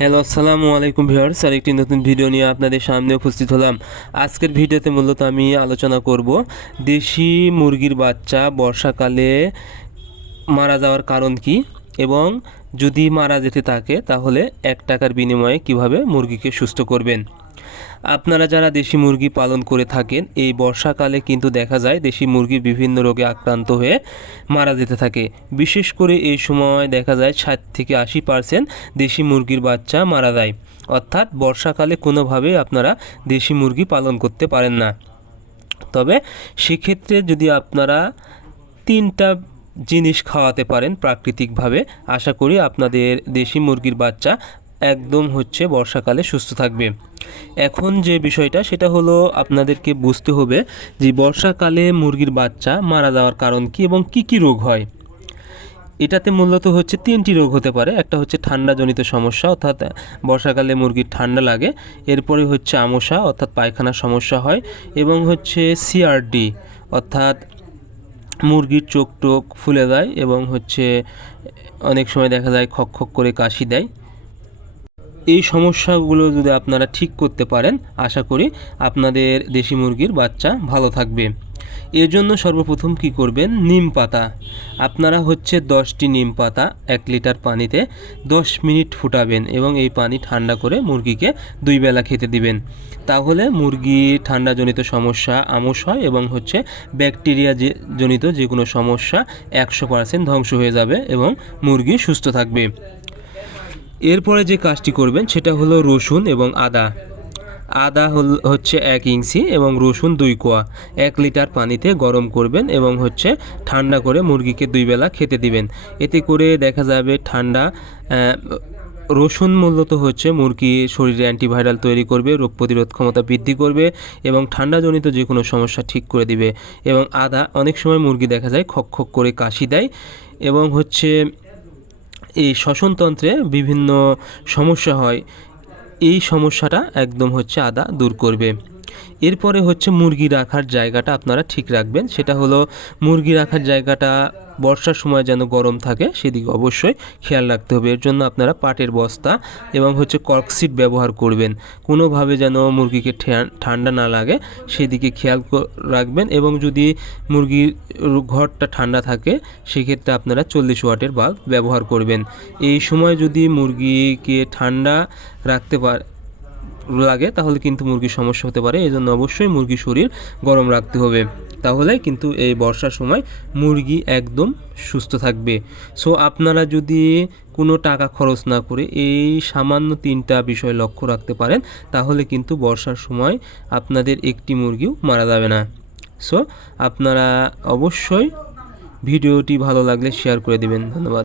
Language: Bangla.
হ্যালো আসসালামু আলাইকুম ভিউয়ার্স, আরেকটি নতুন ভিডিও নিয়ে আপনাদের সামনে উপস্থিত হলাম। আজকের ভিডিওতে মূলত আমি আলোচনা করব দেশি মুরগির বাচ্চা বর্ষাকালে মারা যাওয়ার কারণ কি এবং যদি মারা যেতে থাকে তাহলে 1 টাকার বিনিময়ে কিভাবে মুরগিকে সুস্থ করবেন। আপনারা যারা দেশি মুরগি পালন করে থাকেন, এই বর্ষাকালে কিন্তু দেখা যায় দেশি মুরগি বিভিন্ন রোগে আক্রান্ত হয়ে মারা যেতে থাকে। বিশেষ করে এই সময় দেখা যায় 60 থেকে 80% দেশি মুরগির বাচ্চা মারা যায়। অর্থাৎ বর্ষাকালে কোনোভাবেই আপনারা দেশি মুরগি পালন করতে পারেন না। তবে সেক্ষেত্রে যদি আপনারা 3টা জিনিস খাওয়াতে পারেন প্রাকৃতিকভাবে, আশা করি আপনাদের দেশি মুরগির বাচ্চা একদম বর্ষাকালে সুস্থ থাকবে। এখন যে বিষয়টা সেটা হলো আপনাদেরকে বুঝতে হবে যে বর্ষাকালে মুরগির বাচ্চা মারা যাওয়ার কারণ কি এবং কি রোগ হয়। এটাতে মূলত 3টি রোগ হতে পারে। একটা ঠান্ডাজনিত সমস্যা, অর্থাৎ বর্ষাকালে মুরগির ঠান্ডা লাগে। এরপরে আমশা, অর্থাৎ পায়খানার সমস্যা হয়। এবং সিআরডি, অর্থাৎ মুরগির চোখ টোক ফুলে যায় এবং অনেক সময় দেখা যায় খক খক করে কাশি দেয়। এই সমস্যাগুলো যদি আপনারা ঠিক করতে পারেন, আশা করি আপনাদের দেশি মুরগির বাচ্চা ভালো থাকবে। এর জন্য সর্বপ্রথম কি করবেন, নিম পাতা। আপনারা 10টি নিম পাতা 1 লিটার পানিতে 10 মিনিট ফুটাবেন এবং এই পানি ঠান্ডা করে মুরগিকে 2 বেলা খেতে দিবেন। তাহলে মুরগি ঠান্ডাজনিত সমস্যা, আমশ হয় এবং ব্যাকটেরিয়া জনিত যে কোনো সমস্যা 100% ধ্বংস হয়ে যাবে এবং মুরগি সুস্থ থাকবে। এরপরে যে কাজটি করবেন সেটা হলো রসুন এবং আদা। আদা 1 ইঞ্চি এবং রসুন 2 কোয়া 1 লিটার পানিতে গরম করবেন এবং ঠান্ডা করে মুরগিকে 2 বেলা খেতে দিবেন। এতে করে দেখা যাবে রসুন মূলত মুরগির শরীরে অ্যান্টিভাইরাল তৈরি করবে, রোগ প্রতিরোধ ক্ষমতা বৃদ্ধি করবে এবং ঠান্ডাজনিত যে কোনো সমস্যা ঠিক করে দিবে। এবং আদা, অনেক সময় মুরগি দেখা যায় খক খক করে কাশি দেয় এবং এই শ্বসনতন্ত্রে বিভিন্ন সমস্যা হয়। এই সমস্যাটা একদম আদা দূর করবে। এরপরে মুরগি রাখার জায়গাটা আপনারা ঠিক রাখবেন। সেটা হলো মুরগি রাখার জায়গাটা বর্ষার সময় যেন গরম থাকে সেদিকে অবশ্যই খেয়াল রাখতে হবে। এর জন্য আপনারা পাটের বস্তা এবং কর্কশিট ব্যবহার করবেন। কোনোভাবে যেন মুরগিকে ঠান্ডা না লাগে সেদিকে খেয়াল রাখবেন। এবং যদি মুরগির ঘরটা ঠান্ডা থাকে সেক্ষেত্রে আপনারা 40 ওয়াটের বাল্ব ব্যবহার করবেন। এই সময় যদি মুরগিকে ঠান্ডা রাখতে লাগে তাহলে কিন্তু মুরগির সমস্যা হতে পারে। এই জন্য অবশ্যই মুরগির শরীর গরম রাখতে হবে, তাহলে কিন্তু এই বর্ষার সময় মুরগি একদম সুস্থ থাকবে। সো আপনারা যদি কোনো টাকা খরচ না করে এই সামান্য 3টা বিষয় লক্ষ্য রাখতে পারেন তাহলে কিন্তু বর্ষার সময় আপনাদের একটি মুরগিও মারা যাবে না। সো আপনারা অবশ্যই ভিডিওটি ভালো লাগলে শেয়ার করে দিবেন। ধন্যবাদ।